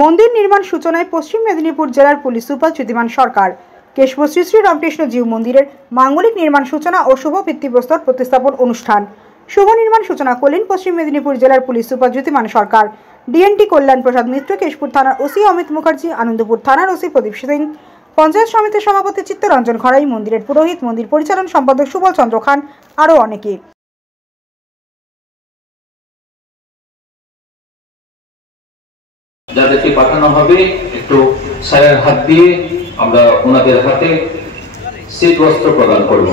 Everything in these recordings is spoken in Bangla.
মন্দির নির্মাণ সূচনায় পশ্চিম মেদিনীপুর জেলার পুলিশ সুপার জ্যোতিমান সরকার কেশপুর শ্রী শ্রী রামকৃষ্ণ জিউ মন্দিরের মাঙ্গলিক নির্মাণ সূচনা ও শুভ ভিত্তিপ্রস্তর প্রতিস্থাপন অনুষ্ঠান শুভ নির্মাণ সূচনা করলেন পশ্চিম মেদিনীপুর জেলার পুলিশ সুপার জ্যোতিমান সরকার। ডিএনটি কল্যাণ প্রসাদ মিত্র, কেশপুর থানার ওসি অমিত মুখার্জি, আনন্দপুর থানার ওসি প্রদীপ সিং, পঞ্চায়েত সমিতির সভাপতি চিত্তরঞ্জন খড়াই, মন্দিরের পুরোহিত, মন্দির পরিচালন সম্পাদক সুবল চন্দ্র খান আরও অনেকে। যাদেরকে পাঠানো হবে একটু ছায়ার হাত দিয়ে আমরা ওনাদের হাতে শীত বস্ত্র প্রদান করব।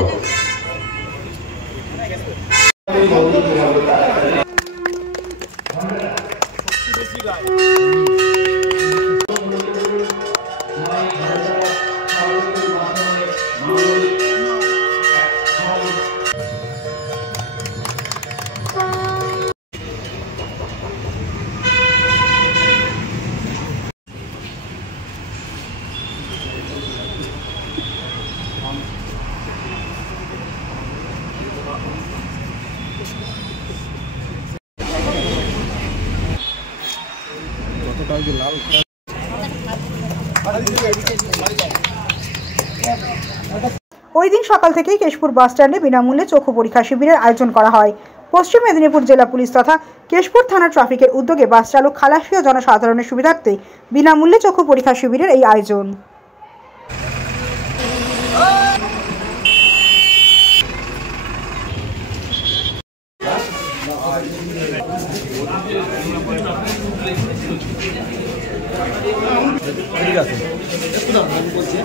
ওই দিন সকাল থেকেই কেশপুর বাস স্ট্যান্ডে বিনামূল্যে চক্ষু পরীক্ষা শিবিরের আয়োজন করা হয়। পশ্চিম মেদিনীপুর জেলা পুলিশ তথা কেশপুর থানা ট্রাফিকের উদ্যোগে বাস চালক, খালাসি ও জনসাধারণের সুবিধার্থে বিনামূল্যে চক্ষু পরীক্ষা শিবিরের এই আয়োজন। ঠিক আছে, বলছি